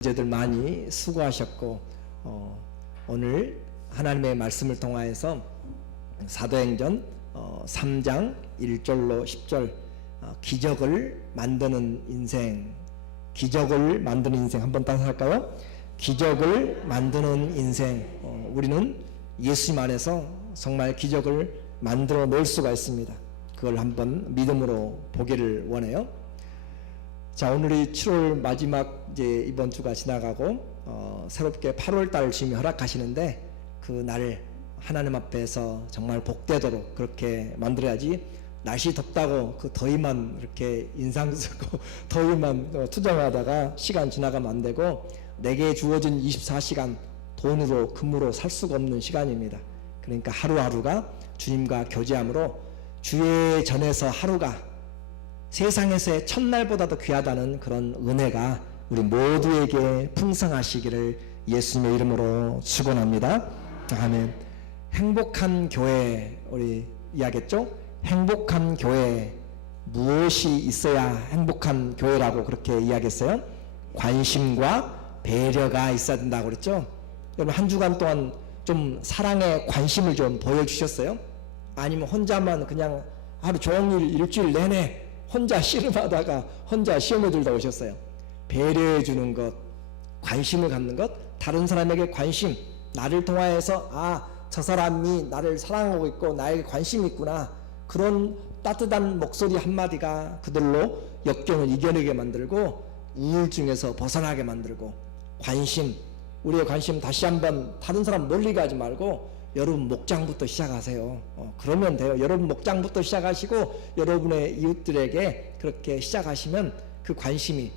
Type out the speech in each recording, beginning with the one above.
형제들 많이 수고하셨고 오늘 하나님의 말씀을 통하여서 사도행전 3장 1절로 10절 기적을 만드는 인생, 기적을 만드는 인생 한번 따서 할까요? 기적을 만드는 인생. 우리는 예수님 안에서 정말 기적을 만들어 낼 수가 있습니다. 그걸 한번 믿음으로 보기를 원해요. 자, 오늘이 7월 마지막 이제 이번 주가 지나가고 새롭게 8월 달 주님이 허락하시는데 그 날 하나님 앞에서 정말 복되도록 그렇게 만들어야지. 날씨 덥다고 그 더위만 이렇게 인상 쓰고 더위만 투정하다가 시간 지나가면 안 되고, 내게 주어진 24시간 돈으로 금으로 살 수가 없는 시간입니다. 그러니까 하루하루가 주님과 교제함으로 주의 전에서 하루가 세상에서의 첫날보다도 귀하다는 그런 은혜가 우리 모두에게 풍성하시기를 예수님의 이름으로 축원합니다. 아멘. 행복한 교회, 우리 이야기했죠? 행복한 교회, 무엇이 있어야 행복한 교회라고 그렇게 이야기했어요? 관심과 배려가 있어야 된다고 그랬죠? 여러분 한 주간 동안 좀 사랑에 관심을 좀 보여주셨어요? 아니면 혼자만 그냥 하루 종일 일주일 내내 혼자 씨름하다가 혼자 시험에 들다 오셨어요? 배려해 주는 것, 관심을 갖는 것, 다른 사람에게 관심, 나를 통하여서 저 사람이 나를 사랑하고 있고 나에게 관심이 있구나, 그런 따뜻한 목소리 한마디가 그들로 역경을 이겨내게 만들고 우울증에서 벗어나게 만들고, 관심, 우리의 관심 다시 한번 다른 사람 멀리 가지 말고 여러분 목장부터 시작하세요. 그러면 돼요. 여러분 목장부터 시작하시고 여러분의 이웃들에게 그렇게 시작하시면 그 관심이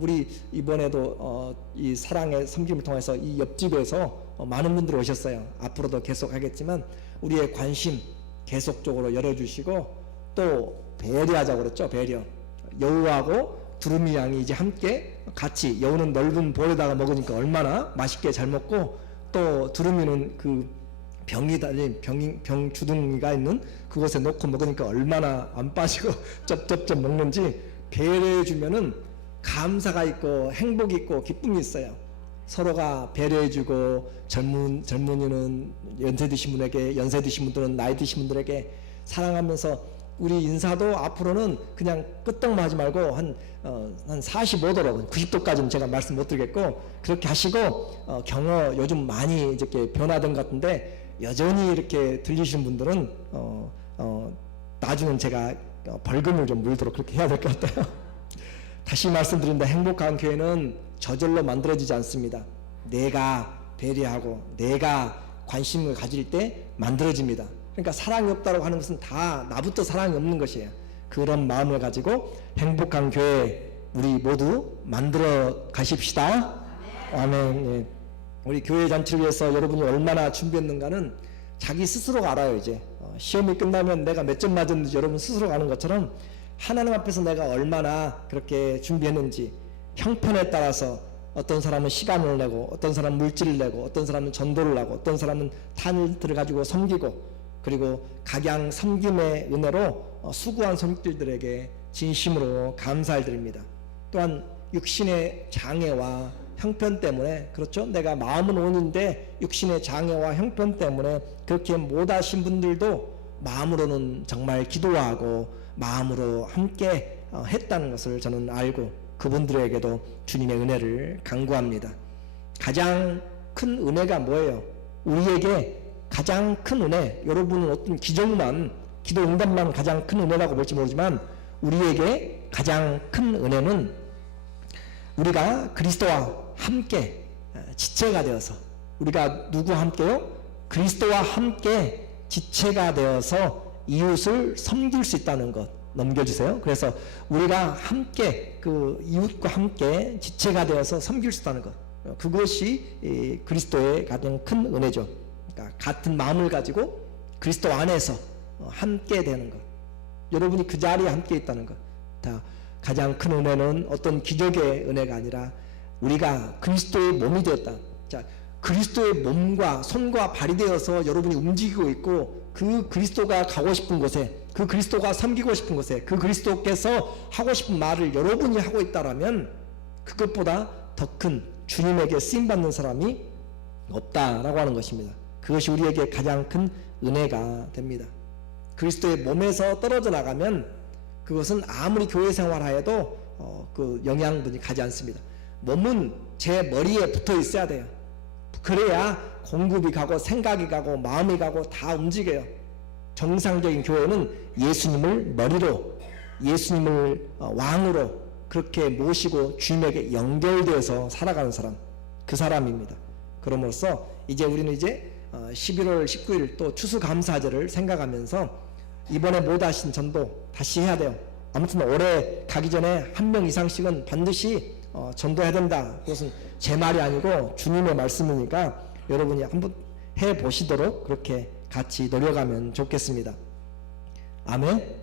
우리 이번에도 이 사랑의 섬김을 통해서 이 옆집에서 많은 분들이 오셨어요. 앞으로도 계속 하겠지만 우리의 관심 계속적으로 열어주시고, 또 배려하자고 그랬죠. 배려. 여우하고 두루미 양이 이제 함께 같이, 여우는 넓은 볼에다가 먹으니까 얼마나 맛있게 잘 먹고, 또 두루미는 그 병이 달린 병 주둥이가 있는 그곳에 놓고 먹으니까 얼마나 안 빠지고 쩝쩝쩝 먹는지. 배려해 주면은 감사가 있고 행복이 있고 기쁨이 있어요. 서로가 배려해 주고, 젊은이는 연세 드신 분에게, 연세 드신 분들은 나이 드신 분들에게 사랑하면서, 우리 인사도 앞으로는 그냥 끄떡만 하지 말고 한 45도로, 90도까지는 제가 말씀 못 드리겠고 그렇게 하시고, 경어 요즘 많이 이렇게 변화된 것 같은데 여전히 이렇게 들리시는 분들은 나중엔 제가 벌금을 좀 물도록 그렇게 해야 될 것 같아요. 다시 말씀드립니다. 행복한 교회는 저절로 만들어지지 않습니다. 내가 배려하고 내가 관심을 가질 때 만들어집니다. 그러니까 사랑이 없다고 하는 것은 다 나부터 사랑이 없는 것이에요. 그런 마음을 가지고 행복한 교회 우리 모두 만들어 가십시다. 아멘. 예. 우리 교회 잔치를 위해서 여러분이 얼마나 준비했는가는 자기 스스로가 알아요. 이제 시험이 끝나면 내가 몇 점 맞았는지 여러분 스스로가 아는 것처럼 하나님 앞에서 내가 얼마나 그렇게 준비했는지, 형편에 따라서 어떤 사람은 시간을 내고, 어떤 사람은 물질을 내고, 어떤 사람은 전도를 하고, 어떤 사람은 탤런트를 가지고 섬기고, 그리고 각양 섬김의 은혜로 수고한 손길들에게 진심으로 감사를 드립니다. 또한 육신의 장애와 형편 때문에, 그렇죠? 내가 마음은 온인데 육신의 장애와 형편 때문에 그렇게 못하신 분들도 마음으로는 정말 기도하고 마음으로 함께 했다는 것을 저는 알고, 그분들에게도 주님의 은혜를 간구합니다. 가장 큰 은혜가 뭐예요? 우리에게 가장 큰 은혜, 여러분은 어떤 기적만, 기도 응답만 가장 큰 은혜라고 볼지 모르지만 우리에게 가장 큰 은혜는 우리가 그리스도와 함께 지체가 되어서, 우리가 누구와 함께요? 그리스도와 함께 지체가 되어서 이웃을 섬길 수 있다는 것 넘겨주세요. 그래서 우리가 함께 그 이웃과 함께 지체가 되어서 섬길 수 있다는 것, 그것이 그리스도의 가장 큰 은혜죠. 그러니까 같은 마음을 가지고 그리스도 안에서 함께 되는 것, 여러분이 그 자리에 함께 있다는 것. 다 가장 큰 은혜는 어떤 기적의 은혜가 아니라 우리가 그리스도의 몸이 되었다. 자, 그리스도의 몸과 손과 발이 되어서 여러분이 움직이고 있고, 그 그리스도가 가고 싶은 곳에, 그 그리스도가 섬기고 싶은 곳에, 그 그리스도께서 하고 싶은 말을 여러분이 하고 있다라면 그것보다 더 큰 주님에게 쓰임받는 사람이 없다라고 하는 것입니다. 그것이 우리에게 가장 큰 은혜가 됩니다. 그리스도의 몸에서 떨어져 나가면 그것은 아무리 교회 생활하여도 그 영향분이 가지 않습니다. 몸은 제 머리에 붙어 있어야 돼요. 그래야 공급이 가고 생각이 가고 마음이 가고 다 움직여요. 정상적인 교회는 예수님을 머리로, 예수님을 왕으로 그렇게 모시고 주님에게 연결되어서 살아가는 사람, 그 사람입니다. 그럼으로써 이제 우리는 이제 11월 19일 또 추수감사절을 생각하면서 이번에 못 하신 전도 다시 해야 돼요. 아무튼 올해 가기 전에 한 명 이상씩은 반드시 전도해야 된다. 그것은 제 말이 아니고 주님의 말씀이니까 여러분이 한번 해보시도록 그렇게 같이 노력하면 좋겠습니다. 아멘.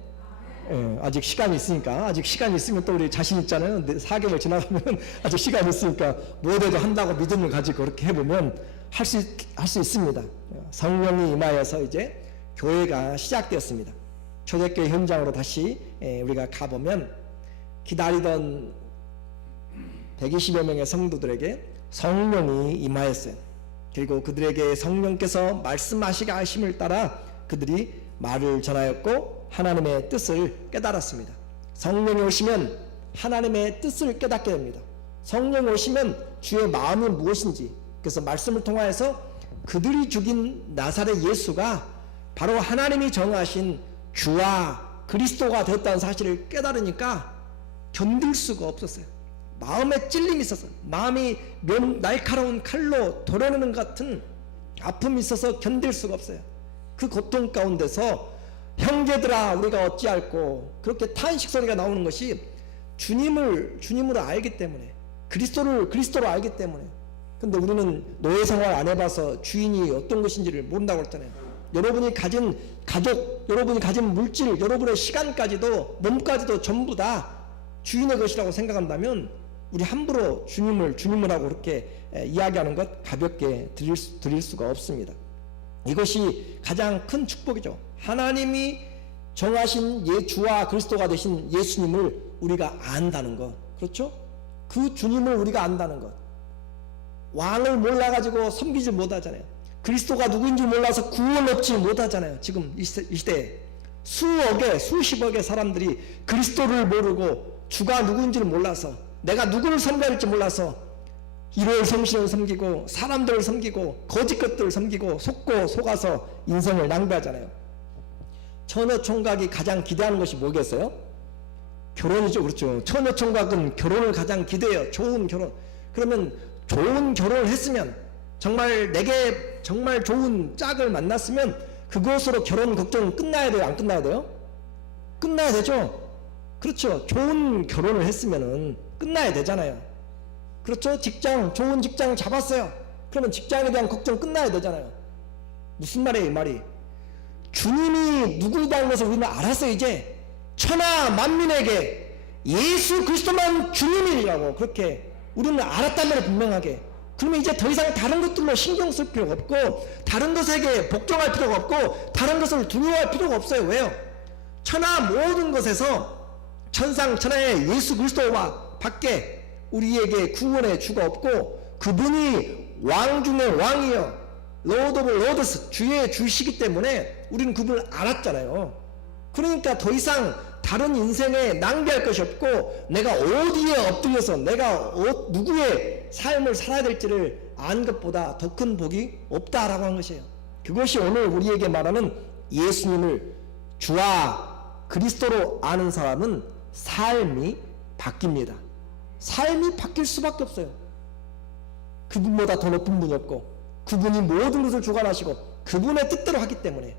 예, 아직 시간이 있으니까, 아직 시간이 있으면 또 우리 자신 있잖아요. 4개월 지나가면 아직 시간이 있으니까 뭐래도 한다고 믿음을 가지고 그렇게 해보면 할 수 있습니다. 성령이 임하여서 이제 교회가 시작되었습니다. 초대교회 현장으로 다시 우리가 가보면 기다리던 120여 명의 성도들에게 성령이 임하였어요. 그리고 그들에게 성령께서 말씀하시게 하심을 따라 그들이 말을 전하였고 하나님의 뜻을 깨달았습니다. 성령이 오시면 하나님의 뜻을 깨닫게 됩니다. 성령이 오시면 주의 마음이 무엇인지, 그래서 말씀을 통하여서 그들이 죽인 나사렛 예수가 바로 하나님이 정하신 주와 그리스도가 되었다는 사실을 깨달으니까 견딜 수가 없었어요. 마음에 찔림이 있었어요. 마음이 날카로운 칼로 도려내는 것 같은 아픔이 있어서 견딜 수가 없어요. 그 고통 가운데서 형제들아 우리가 어찌할꼬 그렇게 탄식 소리가 나오는 것이 주님으로 알기 때문에, 그리스도로 알기 때문에. 근데 우리는 노예 생활 안 해봐서 주인이 어떤 것인지를 모른다고 했잖아요. 여러분이 가진 가족, 여러분이 가진 물질, 여러분의 시간까지도, 몸까지도 전부 다 주인의 것이라고 생각한다면 우리 함부로 주님을 하고 그렇게 이야기하는 것 가볍게 드릴 수가 없습니다. 이것이 가장 큰 축복이죠. 하나님이 정하신 주와 그리스도가 되신 예수님을 우리가 안다는 것, 그렇죠? 그 주님을 우리가 안다는 것. 왕을 몰라가지고 섬기지 못하잖아요. 그리스도가 누구인지 몰라서 구원 얻지 못하잖아요. 지금 이 시대에 수십억의 사람들이 그리스도를 모르고 주가 누구인지를 몰라서, 내가 누구를 섬겨야 할지 몰라서 일월 성신을 섬기고 사람들을 섬기고 거짓 것들을 섬기고 속아서 인생을 낭비하잖아요. 처녀총각이 가장 기대하는 것이 뭐겠어요? 결혼이죠. 그렇죠. 처녀총각은 결혼을 가장 기대해요. 좋은 결혼. 그러면 좋은 결혼을 했으면, 정말 내게 정말 좋은 짝을 만났으면 그것으로 결혼 걱정은 끝나야 돼요? 안 끝나야 돼요? 끝나야 되죠. 그렇죠. 좋은 결혼을 했으면은 끝나야 되잖아요. 그렇죠. 좋은 직장 잡았어요. 그러면 직장에 대한 걱정 끝나야 되잖아요. 무슨 말이에요, 이 말이? 주님이 누구다는 것을 우리는 알았어요. 이제 천하 만민에게 예수 그리스도만 주님이라고 그렇게 우리는 알았단 말이에요, 분명하게. 그러면 이제 더 이상 다른 것들로 신경 쓸 필요가 없고, 다른 것에게 복종할 필요가 없고, 다른 것을 두려워할 필요가 없어요. 왜요? 천하 모든 것에서 천상천하의 예수 그리스도와 밖에 우리에게 구원의 주가 없고, 그분이 왕 중의 왕이요 로드 오브 로드스, 주의 주시기 때문에 우리는 그분을 알았잖아요. 그러니까 더 이상 다른 인생에 낭비할 것이 없고, 내가 어디에 엎드려서 내가 누구의 삶을 살아야 될지를 아는 것보다 더 큰 복이 없다라고 하는 것이에요. 그것이 오늘 우리에게 말하는 예수님을 주와 그리스도로 아는 사람은 삶이 바뀝니다. 삶이 바뀔 수밖에 없어요. 그분보다 더 높은 분이 없고, 그분이 모든 것을 주관하시고 그분의 뜻대로 하기 때문에.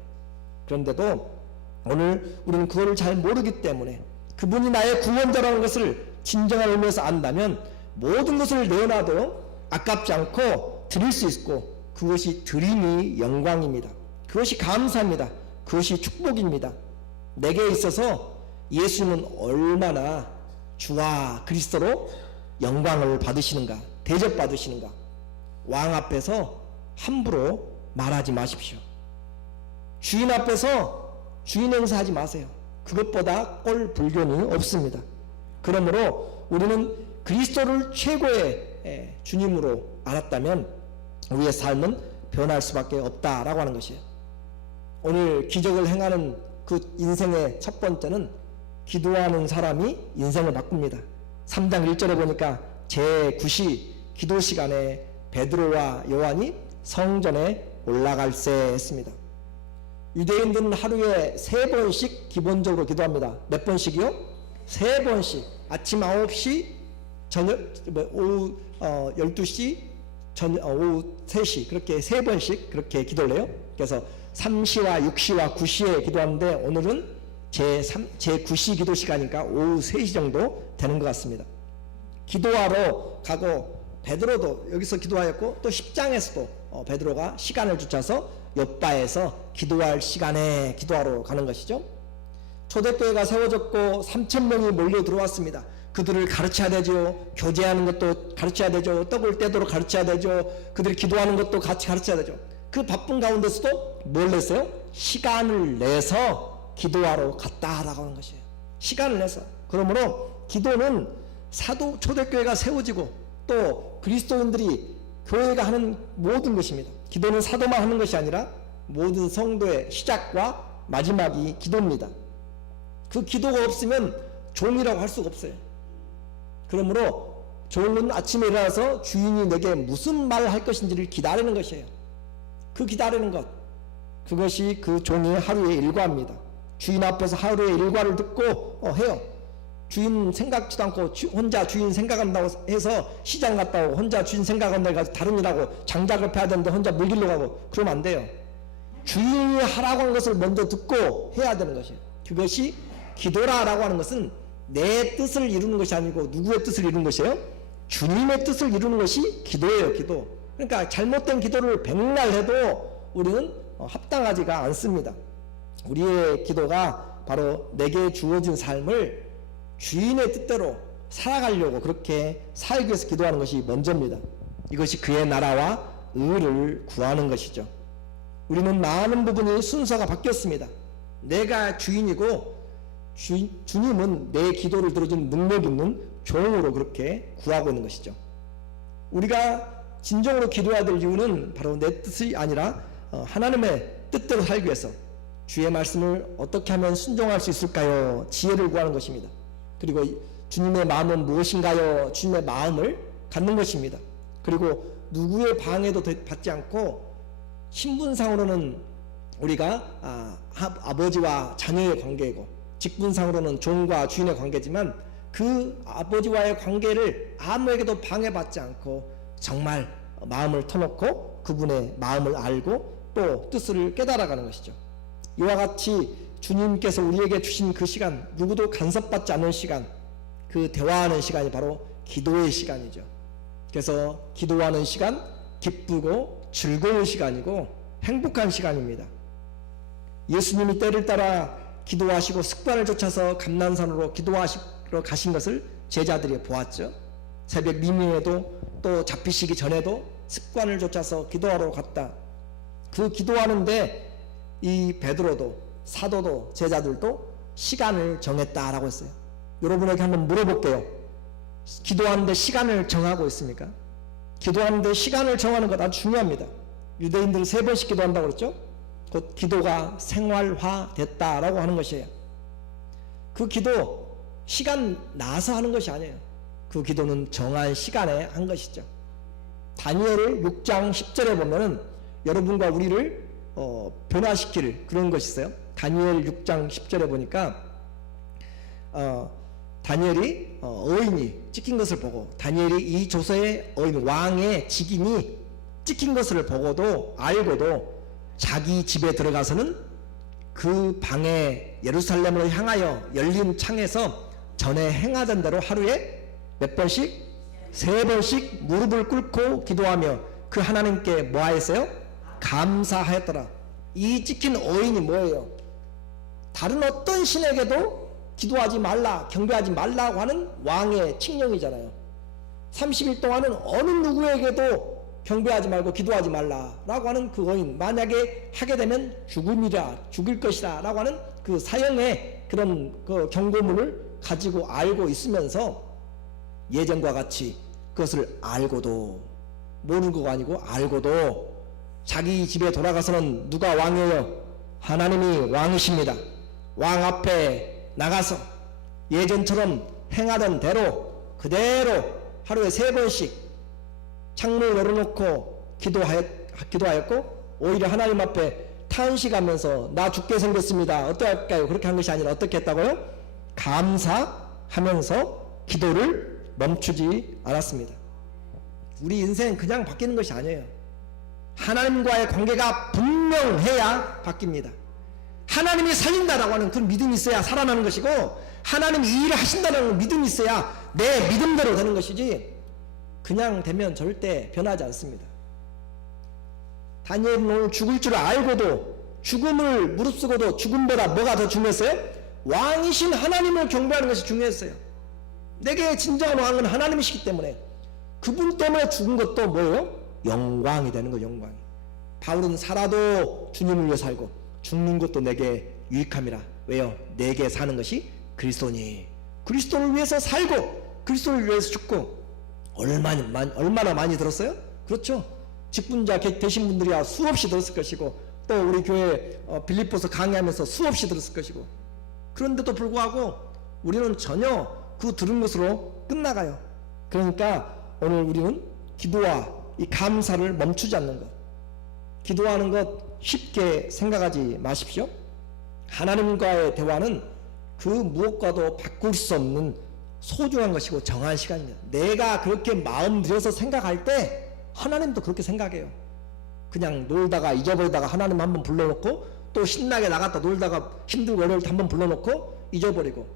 그런데도 오늘 우리는 그거를 잘 모르기 때문에, 그분이 나의 구원자라는 것을 진정한 의미에서 안다면 모든 것을 내어놔도 아깝지 않고 드릴 수 있고, 그것이 드림이 영광입니다. 그것이 감사입니다. 그것이 축복입니다. 내게 있어서 예수님은 얼마나 주와 그리스도로 영광을 받으시는가, 대접받으시는가. 왕 앞에서 함부로 말하지 마십시오. 주인 앞에서 주인 행사하지 마세요. 그것보다 꼴 불견이 없습니다. 그러므로 우리는 그리스도를 최고의 주님으로 알았다면 우리의 삶은 변할 수밖에 없다라고 하는 것이에요. 오늘 기적을 행하는 그 인생의 첫 번째는 기도하는 사람이 인생을 바꿉니다. 3장 1절에 보니까 제9시 기도 시간에 베드로와 요한이 성전에 올라갈세 했습니다. 유대인들은 하루에 3번씩 기본적으로 기도합니다. 몇 번씩이요? 3번씩. 아침 9시, 오후 12시, 오후 3시, 그렇게 3번씩 그렇게 기도를 해요. 그래서 3시와 6시와 9시에 기도하는데 오늘은 제9시 기도 시간이니까 오후 3시 정도 되는 것 같습니다. 기도하러 가고 베드로도 여기서 기도하였고 또 10장에서도 베드로가 시간을 주쳐서 욥바에서 기도할 시간에 기도하러 가는 것이죠. 초대교회가 세워졌고 3,000명이 몰려 들어왔습니다. 그들을 가르쳐야 되죠. 교제하는 것도 가르쳐야 되죠. 떡을 떼도록 가르쳐야 되죠. 그들이 기도하는 것도 같이 가르쳐야 되죠. 그 바쁜 가운데서도 뭘 냈어요? 시간을 내서 기도하러 갔다라고 하는 것이에요. 시간을 내서. 그러므로 기도는 사도 초대교회가 세워지고 또 그리스도인들이 교회가 하는 모든 것입니다. 기도는 사도만 하는 것이 아니라 모든 성도의 시작과 마지막이 기도입니다. 그 기도가 없으면 종이라고 할 수가 없어요. 그러므로 종은 아침에 일어나서 주인이 내게 무슨 말을 할 것인지를 기다리는 것이에요. 그 기다리는 것, 그것이 그 종의 하루의 일과입니다. 주인 앞에서 하루의 일과를 듣고 해요. 주인 생각지도 않고 혼자 주인 생각한다고 해서 시장 갔다 오고 혼자 주인 생각한다고 해서 다른 일하고 장작을 패야 되는데 혼자 물길로 가고 그러면 안 돼요. 주인이 하라고 하는 것을 먼저 듣고 해야 되는 것이에요. 그것이 기도라라고 하는 것은 내 뜻을 이루는 것이 아니고 누구의 뜻을 이루는 것이에요? 주님의 뜻을 이루는 것이 기도예요. 기도. 그러니까 잘못된 기도를 백날 해도 우리는 합당하지가 않습니다. 우리의 기도가 바로 내게 주어진 삶을 주인의 뜻대로 살아가려고 그렇게 살기 위해서 기도하는 것이 먼저입니다. 이것이 그의 나라와 의를 구하는 것이죠. 우리는 많은 부분이 순서가 바뀌었습니다. 내가 주인이고 주님은 내 기도를 들어주는 능력 있는 종으로 그렇게 구하고 있는 것이죠. 우리가 진정으로 기도해야 될 이유는 바로 내 뜻이 아니라 하나님의 뜻대로 살기 위해서 주의 말씀을 어떻게 하면 순종할 수 있을까요? 지혜를 구하는 것입니다. 그리고 주님의 마음은 무엇인가요? 주님의 마음을 갖는 것입니다. 그리고 누구의 방해도 받지 않고 신분상으로는 우리가 아버지와 자녀의 관계이고 직분상으로는 종과 주인의 관계지만 그 아버지와의 관계를 아무에게도 방해받지 않고 정말 마음을 터놓고 그분의 마음을 알고 또 뜻을 깨달아가는 것이죠. 이와 같이 주님께서 우리에게 주신 그 시간, 누구도 간섭받지 않는 시간, 그 대화하는 시간이 바로 기도의 시간이죠. 그래서 기도하는 시간, 기쁘고 즐거운 시간이고 행복한 시간입니다. 예수님이 때를 따라 기도하시고 습관을 좇아서 감난산으로 기도하시러 가신 것을 제자들이 보았죠. 새벽 미명에도 또 잡히시기 전에도 습관을 좇아서 기도하러 갔다. 그 기도하는데 이 베드로도 사도도 제자들도 시간을 정했다라고 했어요. 여러분에게 한번 물어볼게요. 기도하는데 시간을 정하고 있습니까? 기도하는데 시간을 정하는 것 아주 중요합니다. 유대인들이 3번씩 기도한다고 그랬죠? 곧 기도가 생활화 됐다라고 하는 것이에요. 그 기도 시간 나서 하는 것이 아니에요. 그 기도는 정한 시간에 한 것이죠. 다니엘 6장 10절에 보면은 여러분과 우리를 변화시킬 그런 것이 있어요. 다니엘 6장 10절에 보니까 다니엘이 어인이 찍힌 것을 보고 다니엘이 이 조서의 어인 왕의 직인이 찍힌 것을 보고도 알고도 자기 집에 들어가서는 그 방에 예루살렘으로 향하여 열린 창에서 전에 행하던 대로 하루에 몇 번씩? 3번씩 무릎을 꿇고 기도하며 그 하나님께 뭐 하였어요? 감사하였더라. 이 찍힌 어인이 뭐예요? 다른 어떤 신에게도 기도하지 말라, 경배하지 말라고 하는 왕의 칙령이잖아요. 30일 동안은 어느 누구에게도 경배하지 말고 기도하지 말라라고 하는 그 어인, 만약에 하게 되면 죽음이라, 죽을 것이라 라고 하는 그 사형의 그런 그 경고문을 가지고 알고 있으면서 예전과 같이 그것을 알고도, 모르는 거가 아니고 알고도 자기 집에 돌아가서는 누가 왕이에요? 하나님이 왕이십니다. 왕 앞에 나가서 예전처럼 행하던 대로 그대로 하루에 3번씩 창문을 열어놓고 기도하였고, 오히려 하나님 앞에 탄식하면서 나 죽게 생겼습니다. 어떡할까요? 그렇게 한 것이 아니라 어떻게 했다고요? 감사하면서 기도를 멈추지 않았습니다. 우리 인생 그냥 바뀌는 것이 아니에요. 하나님과의 관계가 분명해야 바뀝니다. 하나님이 살린다라고 하는 그런 믿음이 있어야 살아나는 것이고, 하나님이 이 일을 하신다는 믿음이 있어야 내 믿음대로 되는 것이지, 그냥 되면 절대 변하지 않습니다. 다니엘은 오늘 죽을 줄 알고도, 죽음을 무릅쓰고도 죽음보다 뭐가 더 중요했어요? 왕이신 하나님을 경배하는 것이 중요했어요. 내게 진정한 왕은 하나님이시기 때문에 그분 때문에 죽은 것도 뭐예요? 영광이 되는 거예요. 영광. 바울은 살아도 주님을 위해 살고 죽는 것도 내게 유익함이라. 왜요? 내게 사는 것이 그리스도니. 그리스도를 위해서 살고 그리스도를 위해서 죽고 얼마나 많이 들었어요? 그렇죠. 직분자 되신 분들이야 수없이 들었을 것이고, 또 우리 교회 빌립보서 강의하면서 수없이 들었을 것이고, 그런데도 불구하고 우리는 전혀 그 들은 것으로 끝나가요. 그러니까 오늘 우리는 기도와 이 감사를 멈추지 않는 것, 기도하는 것 쉽게 생각하지 마십시오. 하나님과의 대화는 그 무엇과도 바꿀 수 없는 소중한 것이고 정한 시간입니다. 내가 그렇게 마음 들여서 생각할 때 하나님도 그렇게 생각해요. 그냥 놀다가 잊어버리다가 하나님 한번 불러놓고, 또 신나게 나갔다 놀다가 힘들고 어려울 때 한번 불러놓고 잊어버리고,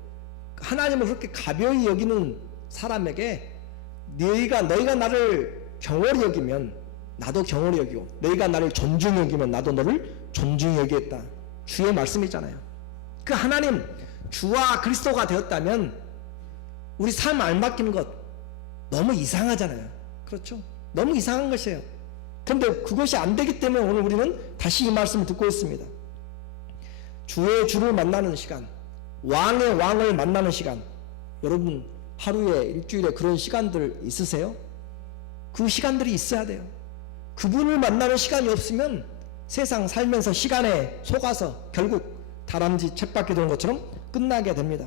하나님을 그렇게 가벼이 여기는 사람에게 너희가 나를 경홀히 여기면 나도 경홀히 여기고, 너희가 나를 존중히 여기면 나도 너를 존중히 여기겠다. 주의 말씀이잖아요. 그 하나님, 주와 그리스도가 되었다면 우리 삶 안 바뀌는 것 너무 이상하잖아요. 그렇죠? 너무 이상한 것이에요. 그런데 그것이 안 되기 때문에 오늘 우리는 다시 이 말씀을 듣고 있습니다. 주의 주를 만나는 시간, 왕의 왕을 만나는 시간, 여러분 하루에 일주일에 그런 시간들 있으세요? 그 시간들이 있어야 돼요. 그분을 만나는 시간이 없으면 세상 살면서 시간에 속아서 결국 다람쥐 쳇바퀴 도는 것처럼 끝나게 됩니다.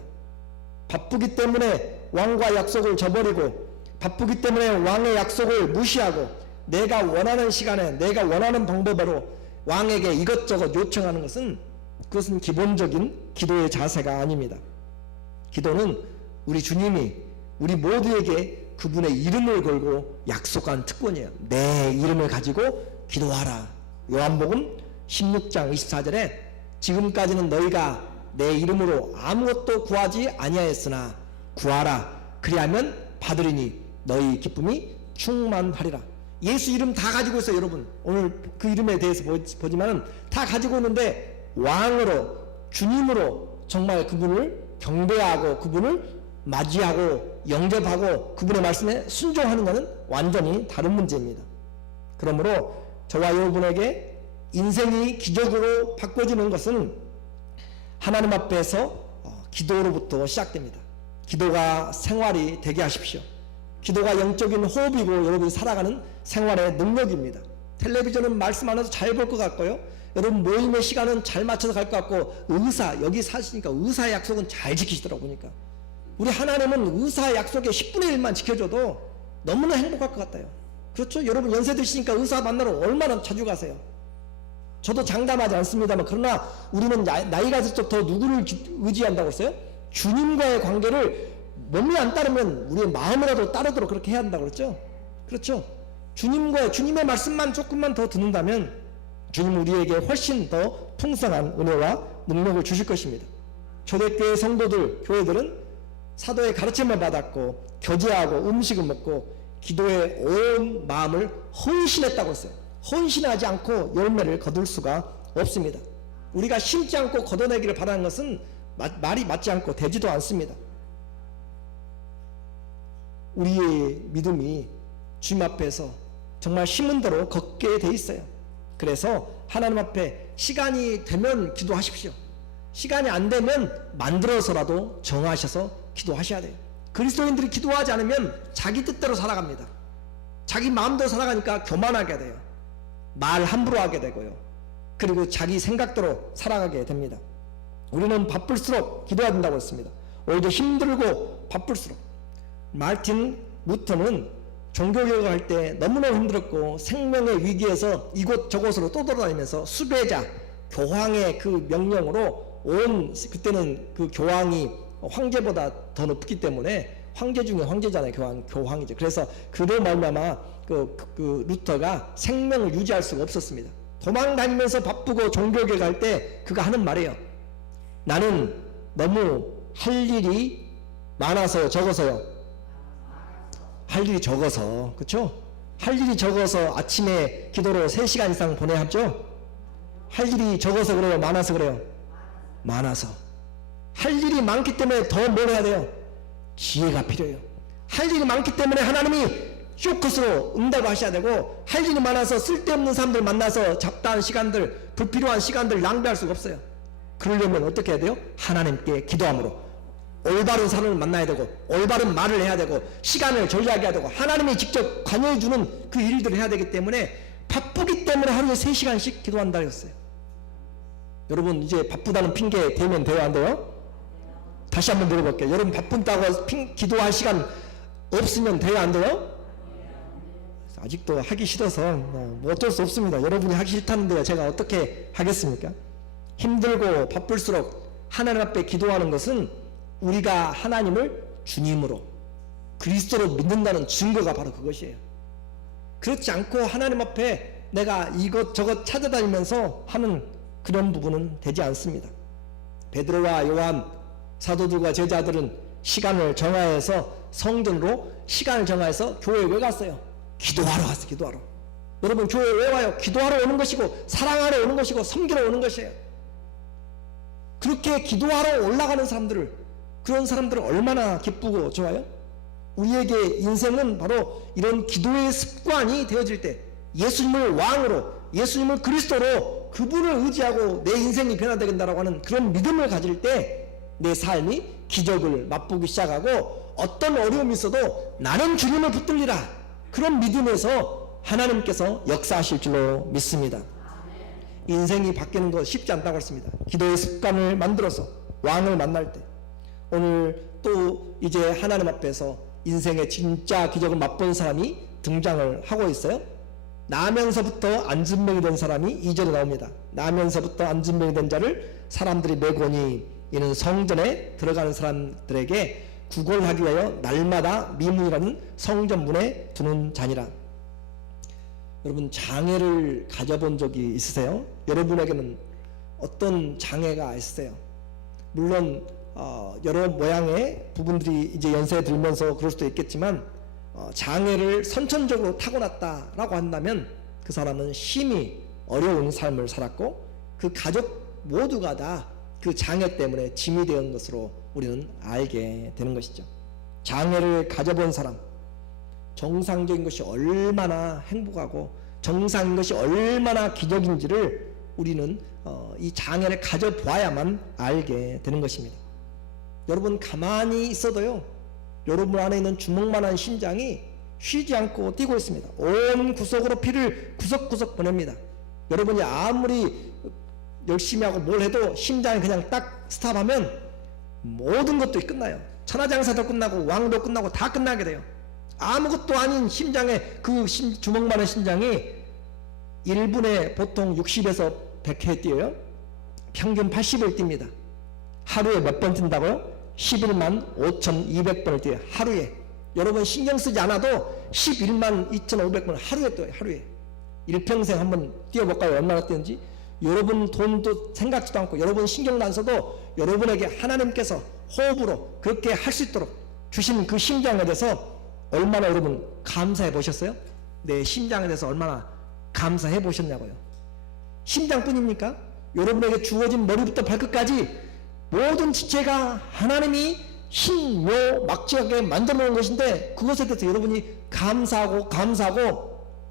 바쁘기 때문에 왕과 약속을 저버리고, 바쁘기 때문에 왕의 약속을 무시하고, 내가 원하는 시간에 내가 원하는 방법으로 왕에게 이것저것 요청하는 것은, 그것은 기본적인 기도의 자세가 아닙니다. 기도는 우리 주님이 우리 모두에게 그분의 이름을 걸고 약속한 특권이에요. 내 이름을 가지고 기도하라. 요한복음 16장 24절에 지금까지는 너희가 내 이름으로 아무것도 구하지 아니하였으나 구하라. 그리하면 받으리니 너희 기쁨이 충만하리라. 예수 이름 다 가지고 있어요. 여러분 오늘 그 이름에 대해서 보지만은 다 가지고 있는데, 왕으로 주님으로 정말 그분을 경배하고 그분을 맞이하고 영접하고 그분의 말씀에 순종하는 것은 완전히 다른 문제입니다. 그러므로 저와 여러분에게 인생이 기적으로 바꿔지는 것은 하나님 앞에서 기도로부터 시작됩니다. 기도가 생활이 되게 하십시오. 기도가 영적인 호흡이고 여러분이 살아가는 생활의 능력입니다. 텔레비전은 말씀 안 해서 잘 볼 것 같고요, 여러분 모임의 시간은 잘 맞춰서 갈 것 같고, 의사 여기 사시니까 의사의 약속은 잘 지키시더라고. 보니까 우리 하나님은 의사의 약속의 10분의 1만 지켜줘도 너무나 행복할 것 같아요. 그렇죠? 여러분 연세 드시니까 의사 만나러 얼마나 자주 가세요? 저도 장담하지 않습니다만, 그러나 우리는 나이가 들수록 더 누구를 의지한다고 했어요? 주님과의 관계를 몸이 안 따르면 우리의 마음이라도 따르도록 그렇게 해야 한다고 그랬죠? 그렇죠? 주님의 말씀만 조금만 더 듣는다면 주님 우리에게 훨씬 더 풍성한 은혜와 능력을 주실 것입니다. 초대교회 성도들, 교회들은 사도의 가르침을 받았고 교제하고 음식을 먹고 기도에 온 마음을 헌신했다고 했어요. 헌신하지 않고 열매를 거둘 수가 없습니다. 우리가 심지 않고 걷어내기를 바라는 것은 말이 맞지 않고 되지도 않습니다. 우리의 믿음이 주님 앞에서 정말 심은 대로 걷게 돼 있어요. 그래서 하나님 앞에 시간이 되면 기도하십시오. 시간이 안 되면 만들어서라도 정하셔서 기도하셔야 돼요. 그리스도인들이 기도하지 않으면 자기 뜻대로 살아갑니다. 자기 마음대로 살아가니까 교만하게 돼요. 말 함부로 하게 되고요. 그리고 자기 생각대로 살아가게 됩니다. 우리는 바쁠수록 기도해야 된다고 했습니다. 오히려 힘들고 바쁠수록. 마르틴 루터는 종교개혁을 할 때 너무나 힘들었고 생명의 위기에서 이곳 저곳으로 떠돌아다니면서 수배자, 교황의 그 명령으로 그때는 그 교황이 황제보다 더 높기 때문에 황제 중에 황제잖아요. 교황이죠. 그래서 그로 말미암아 그 루터가 생명을 유지할 수가 없었습니다. 도망다니면서 바쁘고 종교개혁 할 때 그가 하는 말이에요. 나는 너무 할 일이 많아서요, 적어서요. 할 일이 적어서, 그렇죠? 할 일이 적어서 아침에 기도로 3시간 이상 보내야 하죠? 할 일이 적어서 그래요? 많아서 그래요? 많아서. 할 일이 많기 때문에 더 뭘 해야 돼요? 지혜가 필요해요. 할 일이 많기 때문에 하나님이 쇼컷으로 응답하셔야 되고, 할 일이 많아서 쓸데없는 사람들 만나서 잡다한 시간들, 불필요한 시간들 낭비할 수가 없어요. 그러려면 어떻게 해야 돼요? 하나님께 기도함으로 올바른 사람을 만나야 되고, 올바른 말을 해야 되고, 시간을 절약해야 되고, 하나님이 직접 관여해 주는 그 일들을 해야 되기 때문에 바쁘기 때문에 하루에 3시간씩 기도한다 했어요. 여러분 이제 바쁘다는 핑계 대면 돼요, 안 돼요? 다시 한번 물어볼게요. 여러분 바쁜다고 기도할 시간 없으면 돼요, 안 돼요? 아직도 하기 싫어서 뭐 어쩔 수 없습니다. 여러분이 하기 싫다는데요, 제가 어떻게 하겠습니까? 힘들고 바쁠수록 하나님 앞에 기도하는 것은 우리가 하나님을 주님으로, 그리스도로 믿는다는 증거가 바로 그것이에요. 그렇지 않고 하나님 앞에 내가 이것저것 찾아다니면서 하는 그런 부분은 되지 않습니다. 베드로와 요한 사도들과 제자들은 시간을 정하여서 성전으로 시간을 정하여서 교회에 왜 갔어요? 기도하러 갔어요. 기도하러. 여러분 교회에 왜 와요? 기도하러 오는 것이고, 사랑하러 오는 것이고, 섬기러 오는 것이에요. 그렇게 기도하러 올라가는 사람들을, 그런 사람들은 얼마나 기쁘고 좋아요? 우리에게 인생은 바로 이런 기도의 습관이 되어질 때, 예수님을 왕으로, 예수님을 그리스도로, 그분을 의지하고 내 인생이 변화되겠다라고 하는 그런 믿음을 가질 때 내 삶이 기적을 맛보기 시작하고, 어떤 어려움이 있어도 나는 주님을 붙들리라, 그런 믿음에서 하나님께서 역사하실 줄로 믿습니다. 인생이 바뀌는 거 쉽지 않다고 했습니다. 기도의 습관을 만들어서 왕을 만날 때. 오늘 또 이제 하나님 앞에서 인생의 진짜 기적을 맛본 사람이 등장을 하고 있어요. 나면서부터 안진병이 된 사람이 2절에 나옵니다. 나면서부터 안진병이 된 자를 사람들이 메고니, 이는 성전에 들어가는 사람들에게 구걸하기 위하여 날마다 미문이라는 성전문에 두는 자니라. 여러분 장애를 가져본 적이 있으세요? 여러분에게는 어떤 장애가 있으세요? 물론 여러 모양의 부분들이 이제 연세에 들면서 그럴 수도 있겠지만, 장애를 선천적으로 타고났다라고 한다면 그 사람은 심히 어려운 삶을 살았고, 그 가족 모두가 다 그 장애 때문에 짐이 되는 것으로 우리는 알게 되는 것이죠. 장애를 가져본 사람, 정상적인 것이 얼마나 행복하고 정상인 것이 얼마나 기적인지를 우리는 이 장애를 가져보아야만 알게 되는 것입니다. 여러분 가만히 있어도요, 여러분 안에 있는 주먹만한 심장이 쉬지 않고 뛰고 있습니다. 온 구석으로 피를 구석구석 보냅니다. 여러분이 아무리 열심히 하고 뭘 해도 심장이 그냥 딱 스탑하면 모든 것도 끝나요. 천하장사도 끝나고 왕도 끝나고 다 끝나게 돼요. 아무것도 아닌 심장의 그 주먹만한 심장이 1분에 보통 60에서 100회 뛰어요. 평균 80을 뜁니다. 하루에 몇 번 뛴다고요? 11만 5,200번을 뛰어요. 하루에. 여러분 신경 쓰지 않아도 11만 2,500번 하루에 뛰어요. 하루에. 일평생 한번 뛰어볼까요? 얼마나 뛰는지? 여러분 돈도 생각지도 않고 여러분 신경도 안 써도 여러분에게 하나님께서 호흡으로 그렇게 할 수 있도록 주신 그 심장에 대해서 얼마나 여러분 감사해 보셨어요? 내 심장에 대해서 얼마나 감사해 보셨냐고요. 심장뿐입니까? 여러분에게 주어진 머리부터 발끝까지 모든 지체가 하나님이 신묘 막지하게 만들어 놓은 것인데, 그것에 대해서 여러분이 감사하고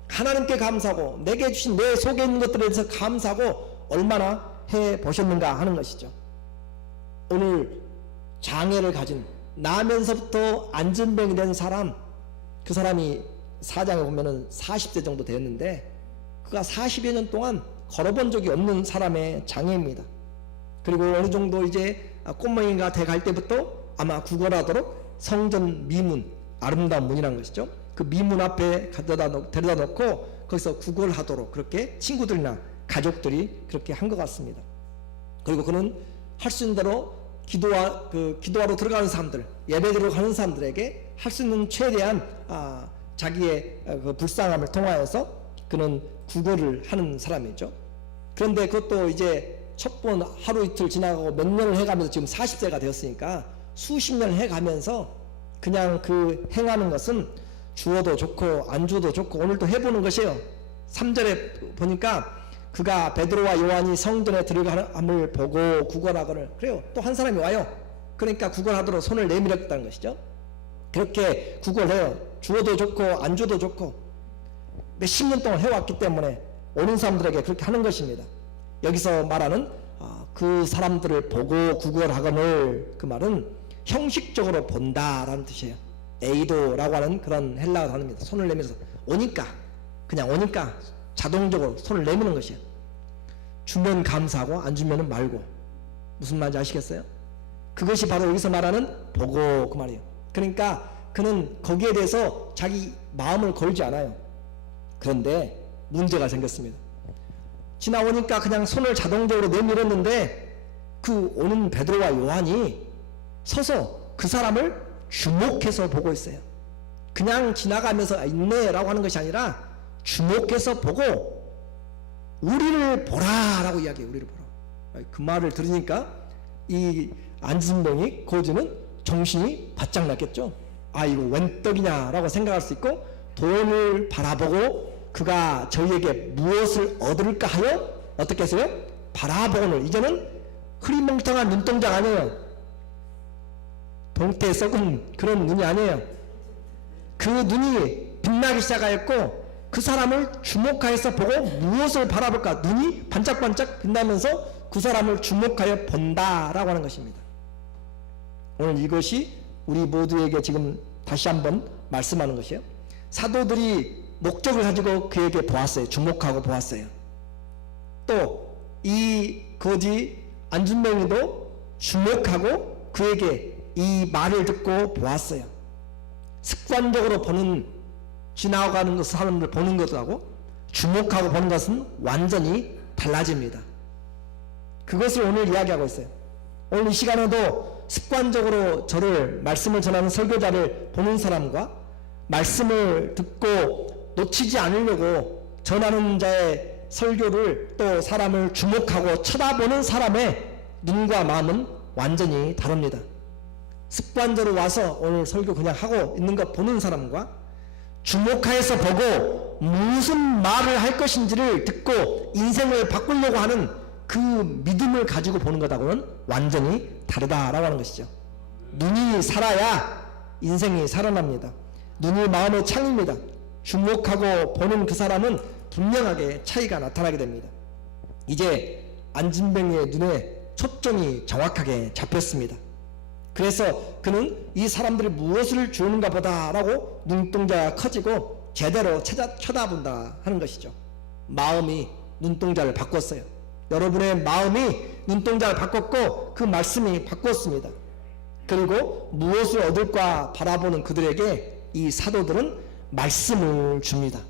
하나님께 감사하고 내게 주신 내 속에 있는 것들에 대해서 감사하고 얼마나 해 보셨는가 하는 것이죠. 오늘 장애를 가진 나면서부터 안진병이 된 사람, 그 사람이 4장에 보면은 40세 정도 되었는데 그가 40여 년 동안 걸어본 적이 없는 사람의 장애입니다. 그리고 어느 정도 이제 꼬맹이가 돼갈 때부터 아마 구걸하도록 성전 미문, 아름다운 문이라는 것이죠. 그 미문 앞에 데려다 놓고 거기서 구걸하도록 그렇게 친구들이나 가족들이 그렇게 한 것 같습니다. 그리고 그는 할 수 있는 대로 기도하러 들어가는 사람들, 예배드리러 가는 사람들에게 할 수 있는 최대한 자기의 그 불쌍함을 통하여서 그는 구걸을 하는 사람이죠. 그런데 그것도 이제 첫 번 하루 이틀 지나가고 몇 년을 해가면서 지금 40세가 되었으니까 수십 년을 해가면서 그냥 그 행하는 것은 주어도 좋고 안 주어도 좋고 오늘도 해보는 것이에요. 3절에 보니까 그가 베드로와 요한이 성전에 들어감을 보고 구걸하거늘, 그래요. 또 한 사람이 와요. 그러니까 구걸하도록 손을 내밀었다는 것이죠. 그렇게 구걸해요. 주어도 좋고 안 주어도 좋고 몇십 년 동안 해왔기 때문에 오는 사람들에게 그렇게 하는 것입니다. 여기서 말하는 그 사람들을 보고 구걸하거늘, 그 말은 형식적으로 본다라는 뜻이에요. 에이도라고 하는 그런 헬라어 단어입니다. 손을 내밀어서 오니까, 그냥 오니까 자동적으로 손을 내미는 것이에요. 주면 감사하고 안 주면 말고. 무슨 말인지 아시겠어요? 그것이 바로 여기서 말하는 보고, 그 말이에요. 그러니까 그는 거기에 대해서 자기 마음을 걸지 않아요. 그런데 문제가 생겼습니다. 지나오니까 그냥 손을 자동적으로 내밀었는데 그 오는 베드로와 요한이 서서 그 사람을 주목해서 보고 있어요. 그냥 지나가면서 있네 라고 하는 것이 아니라 주목해서 보고 우리를 보라 라고 이야기해요. 우리를 보라. 그 말을 들으니까 이 안진병이 거지는 정신이 바짝 났겠죠. 이거 웬 떡이냐 라고 생각할 수 있고, 돈을 바라보고 그가 저희에게 무엇을 얻을까 하여 어떻게 했어요? 바라보고는, 이제는 흐리멍텅한 눈동자가 아니에요. 동태에 썩은 그런 눈이 아니에요. 그 눈이 빛나기 시작하였고 그 사람을 주목하여서 보고 무엇을 바라볼까? 눈이 반짝반짝 빛나면서 그 사람을 주목하여 본다라고 하는 것입니다. 오늘 이것이 우리 모두에게 지금 다시 한번 말씀하는 것이에요. 사도들이 목적을 가지고 그에게 보았어요. 주목하고 보았어요. 또 이 거지 안진병이도 주목하고 그에게 이 말을 듣고 보았어요. 습관적으로 보는, 지나가는 것, 사람들 보는 것하고 주목하고 보는 것은 완전히 달라집니다. 그것을 오늘 이야기하고 있어요. 오늘 이 시간에도 습관적으로 저를, 말씀을 전하는 설교자를 보는 사람과 말씀을 듣고 놓치지 않으려고 전하는 자의 설교를, 또 사람을 주목하고 쳐다보는 사람의 눈과 마음은 완전히 다릅니다. 습관적으로 와서 오늘 설교 그냥 하고 있는 것 보는 사람과 주목해서 보고 무슨 말을 할 것인지를 듣고 인생을 바꾸려고 하는 그 믿음을 가지고 보는 것하고는 완전히 다르다라고 하는 것이죠. 눈이 살아야 인생이 살아납니다. 눈이 마음의 창입니다. 주목하고 보는 그 사람은 분명하게 차이가 나타나게 됩니다. 이제 안진병의 눈에 초점이 정확하게 잡혔습니다. 그래서 그는 이 사람들이 무엇을 주는가 보다라고 눈동자가 커지고 제대로 쳐다본다 하는 것이죠. 마음이 눈동자를 바꿨어요. 여러분의 마음이 눈동자를 바꿨고 그 말씀이 바꿨습니다. 그리고 무엇을 얻을까 바라보는 그들에게 이 사도들은 말씀을 줍니다.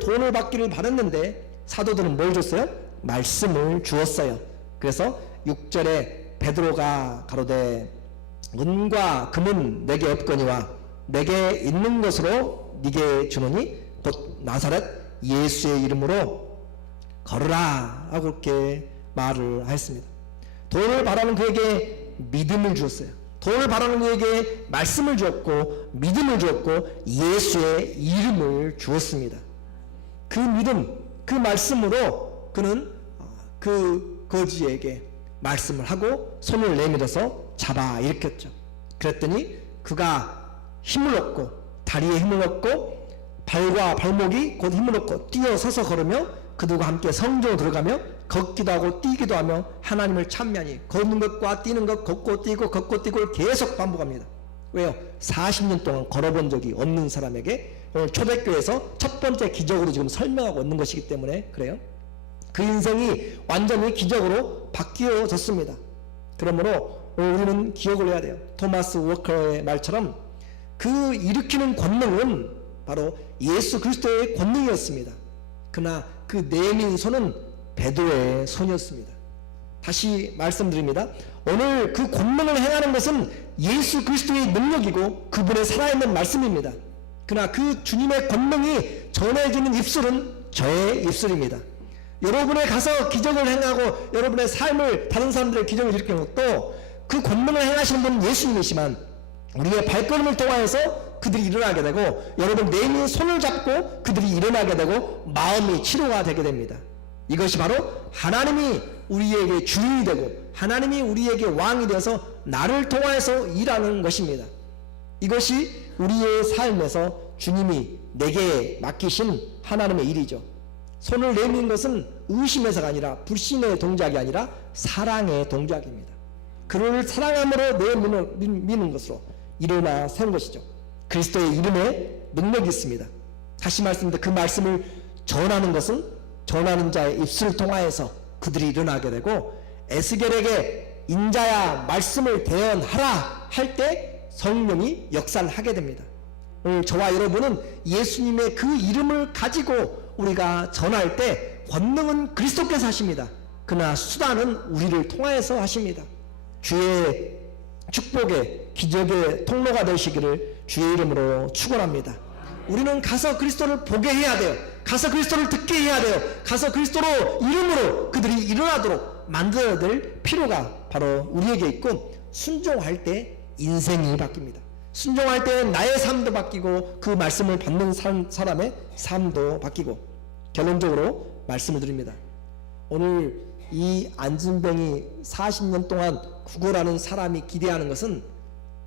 돈을 받기를 바랐는데 사도들은 뭘 줬어요? 말씀을 주었어요. 그래서 6절에 베드로가 가로되 은과 금은 내게 없거니와 내게 있는 것으로 네게 주노니 곧 나사렛 예수의 이름으로 걸으라 하고 그렇게 말을 하였습니다. 돈을 바라는 그에게 믿음을 주었어요. 돈을 바라는 그에게 말씀을 주었고 믿음을 주었고 예수의 이름을 주었습니다. 그 믿음, 그 말씀으로 그는 그 거지에게 말씀을 하고 손을 내밀어서 잡아 일으켰죠. 그랬더니 그가 힘을 얻고, 다리에 힘을 얻고 발과 발목이 곧 힘을 얻고 뛰어서서 걸으며 그들과 함께 성전으로 들어가며 걷기도 하고 뛰기도 하며 하나님을 찬미하니 걷는 것과 뛰는 것, 걷고 뛰고를 계속 반복합니다. 왜요? 40년 동안 걸어본 적이 없는 사람에게 오늘 초대교회에서 첫 번째 기적으로 지금 설명하고 있는 것이기 때문에 그래요. 그 인생이 완전히 기적으로 바뀌어졌습니다. 그러므로 우리는 기억을 해야 돼요. 토마스 워커의 말처럼 그 일으키는 권능은 바로 예수 그리스도의 권능이었습니다. 그러나 그 내민 손은 베드로의 손이었습니다. 다시 말씀드립니다. 오늘 그 권능을 행하는 것은 예수 그리스도의 능력이고 그분의 살아있는 말씀입니다. 그러나 그 주님의 권능이 전해지는 입술은 저의 입술입니다. 여러분의 가서 기적을 행하고 여러분의 삶을 다른 사람들의 기적을 일으키는 것도 그 권능을 행하시는 분은 예수님이시만 우리의 발걸음을 통하여서 그들이 일어나게 되고 여러분 내민 손을 잡고 그들이 일어나게 되고 마음이 치료가 되게 됩니다. 이것이 바로 하나님이 우리에게 주인이 되고 하나님이 우리에게 왕이 되어서 나를 통하여서 일하는 것입니다. 이것이 우리의 삶에서 주님이 내게 맡기신 하나님의 일이죠. 손을 내미는 것은 의심해서가 아니라 불신의 동작이 아니라 사랑의 동작입니다. 그를 사랑함으로 내미는 것으로 일어나 세운 것이죠. 그리스도의 이름에 능력이 있습니다. 다시 말씀드립니다. 그 말씀을 전하는 것은 전하는 자의 입술을 통하여서 그들이 일어나게 되고 에스겔에게 인자야 말씀을 대언하라 할 때 성령이 역사를 하게 됩니다. 오늘 저와 여러분은 예수님의 그 이름을 가지고 우리가 전할 때 권능은 그리스도께서 하십니다. 그러나 수단은 우리를 통하여서 하십니다. 주의 축복의 기적의 통로가 되시기를 주의 이름으로 축원합니다. 우리는 가서 그리스도를 보게 해야 돼요. 가서 그리스도를 듣게 해야 돼요. 가서 그리스도로 이름으로 그들이 일어나도록 만들어야 될 필요가 바로 우리에게 있고 순종할 때 인생이 바뀝니다. 순종할 때 나의 삶도 바뀌고 그 말씀을 받는 사람의 삶도 바뀌고 결론적으로 말씀을 드립니다. 오늘 이 안진뱅이 40년 동안 구걸하는 사람이 기대하는 것은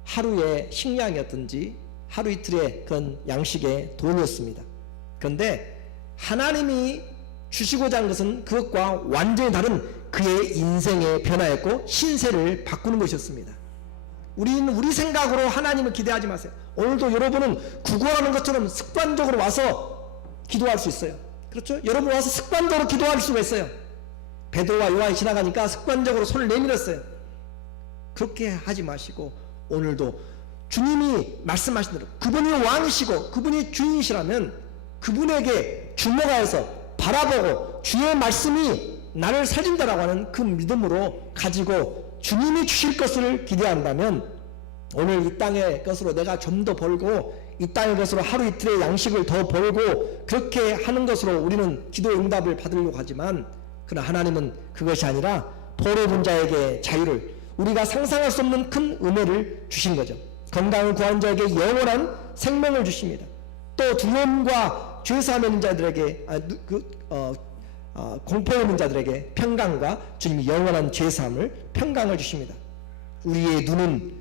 하루의 식량이었든지 하루 이틀의 그런 양식의 돈이었습니다. 그런데 하나님이 주시고자 하는 것은 그것과 완전히 다른 그의 인생의 변화였고 신세를 바꾸는 것이었습니다. 우리는 우리 생각으로 하나님을 기대하지 마세요. 오늘도 여러분은 구걸하는 것처럼 습관적으로 와서 기도할 수 있어요. 그렇죠? 여러분 와서 습관적으로 기도할 수가 있어요. 베드로와 요한이 지나가니까 습관적으로 손을 내밀었어요. 그렇게 하지 마시고 오늘도 주님이 말씀하신 대로 그분이 왕이시고 그분이 주인이시라면 그분에게 주목하여서 바라보고 주의 말씀이 나를 살린다라고 하는 그 믿음으로 가지고 주님이 주실 것을 기대한다면 오늘 이 땅의 것으로 내가 좀 더 벌고 이 땅의 것으로 하루 이틀의 양식을 더 벌고 그렇게 하는 것으로 우리는 기도 응답을 받으려고 하지만 그러나 하나님은 그것이 아니라 포로된 자에게 자유를 우리가 상상할 수 없는 큰 은혜를 주신 거죠. 건강을 구한 자에게 영원한 생명을 주십니다. 또 두려움과 죄사함 있는 자들에게 공포 있는 자들에게 평강과 주님이 영원한 죄사함을 평강을 주십니다. 우리의 눈은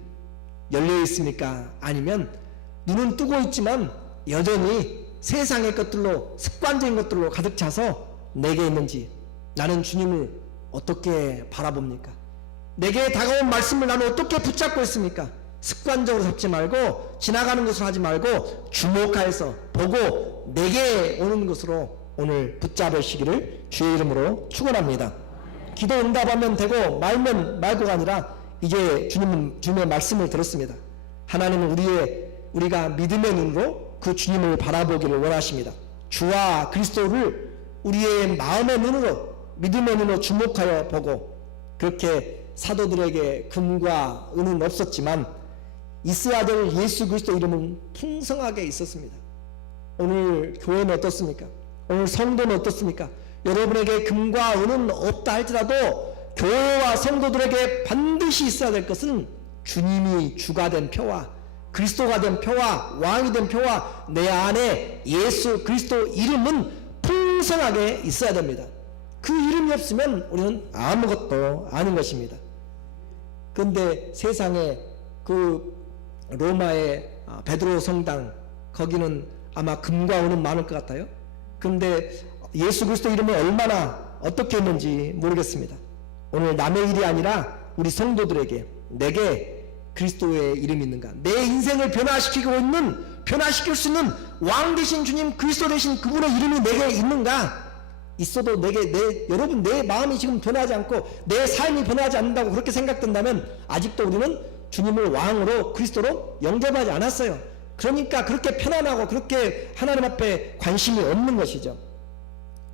열려 있습니까? 아니면 눈은 뜨고 있지만 여전히 세상의 것들로 습관적인 것들로 가득 차서 내게 있는지 나는 주님을 어떻게 바라봅니까? 내게 다가온 말씀을 나는 어떻게 붙잡고 있습니까? 습관적으로 잡지 말고 지나가는 것으로 하지 말고 주목하여서 보고 내게 오는 것으로 오늘 붙잡으시기를 주의 이름으로 축원합니다. 기도 응답하면 되고 말면 말고가 아니라 이제 주님의 말씀을 들었습니다. 하나님은 우리가 믿음의 눈으로 그 주님을 바라보기를 원하십니다. 주와 그리스도를 우리의 마음의 눈으로 믿음의 눈으로 주목하여 보고 그렇게 사도들에게 금과 은은 없었지만 있어야 될 예수 그리스도 이름은 풍성하게 있었습니다. 오늘 교회는 어떻습니까? 오늘 성도는 어떻습니까? 여러분에게 금과 은은 없다 할지라도 교회와 성도들에게 반드시 있어야 될 것은 주님이 주가 된 표와 그리스도가 된 표와 왕이 된 표와 내 안에 예수 그리스도 이름은 풍성하게 있어야 됩니다. 그 이름이 없으면 우리는 아무것도 아닌 것입니다. 그런데 세상에 그 로마의 베드로 성당 거기는 아마 금과 은은 많을 것 같아요. 그런데 예수 그리스도 이름을 얼마나 어떻게 했는지 모르겠습니다. 오늘 남의 일이 아니라 우리 성도들에게 내게 그리스도의 이름이 있는가, 내 인생을 변화시킬 수 있는 왕 되신 주님 그리스도 되신 그분의 이름이 내게 있는가? 있어도 여러분 내 마음이 지금 변하지 않고 내 삶이 변하지 않는다고 그렇게 생각된다면 아직도 우리는 주님을 왕으로 그리스도로 영접하지 않았어요. 그러니까 그렇게 편안하고 그렇게 하나님 앞에 관심이 없는 것이죠.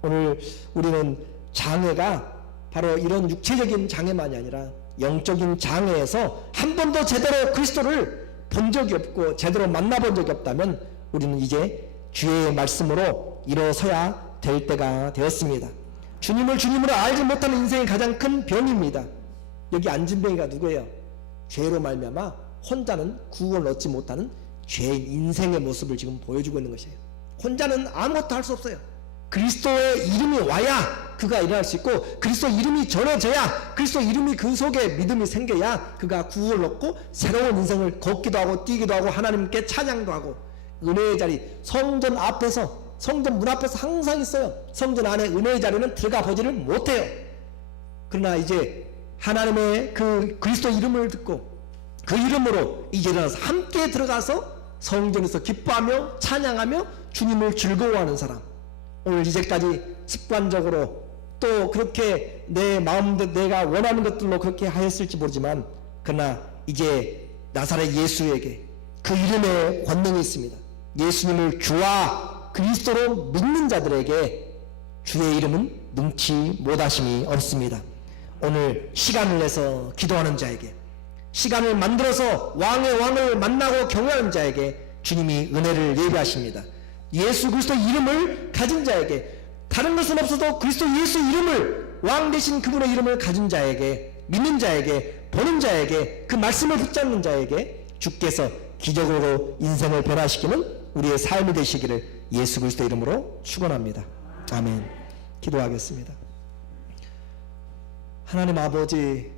오늘 우리는 장애가 바로 이런 육체적인 장애만이 아니라 영적인 장애에서 한 번도 제대로 그리스도를 본 적이 없고 제대로 만나본 적이 없다면 우리는 이제 주의 말씀으로 일어서야 될 때가 되었습니다. 주님을 주님으로 알지 못하는 인생이 가장 큰 병입니다. 여기 앉은 병이가 누구예요? 죄로 말미암아 혼자는 구원을 얻지 못하는 죄인 인생의 모습을 지금 보여주고 있는 것이에요. 혼자는 아무것도 할 수 없어요. 그리스도의 이름이 와야 그가 일어날 수 있고, 그리스도 이름이 전해져야, 그리스도 이름이 그 속에 믿음이 생겨야 그가 구원을 얻고 새로운 인생을 걷기도 하고 뛰기도 하고 하나님께 찬양도 하고, 은혜의 자리, 성전 앞에서, 성전 문 앞에서 항상 있어요. 성전 안에 은혜의 자리는 들어가 보지를 못해요. 그러나 이제 하나님의 그 그리스도 이름을 듣고 그 이름으로 이제 일어나서 함께 들어가서 성전에서 기뻐하며 찬양하며 주님을 즐거워하는 사람, 오늘 이제까지 습관적으로 또 그렇게 내 마음대로 내가 원하는 것들로 그렇게 하였을지 모르지만, 그러나 이제 나사렛 예수에게 그 이름의 권능이 있습니다. 예수님을 주와 그리스도로 믿는 자들에게 주의 이름은 능치 못하심이 없습니다. 오늘 시간을 내서 기도하는 자에게, 시간을 만들어서 왕의 왕을 만나고 경외하는 자에게 주님이 은혜를 예비하십니다. 예수 그리스도 이름을 가진 자에게, 다른 것은 없어도 그리스도 예수 이름을, 왕 되신 그분의 이름을 가진 자에게, 믿는 자에게, 보는 자에게, 그 말씀을 붙잡는 자에게 주께서 기적으로 인생을 변화시키는 우리의 삶이 되시기를 예수 그리스도 이름으로 축원합니다. 아멘. 기도하겠습니다. 하나님 아버지,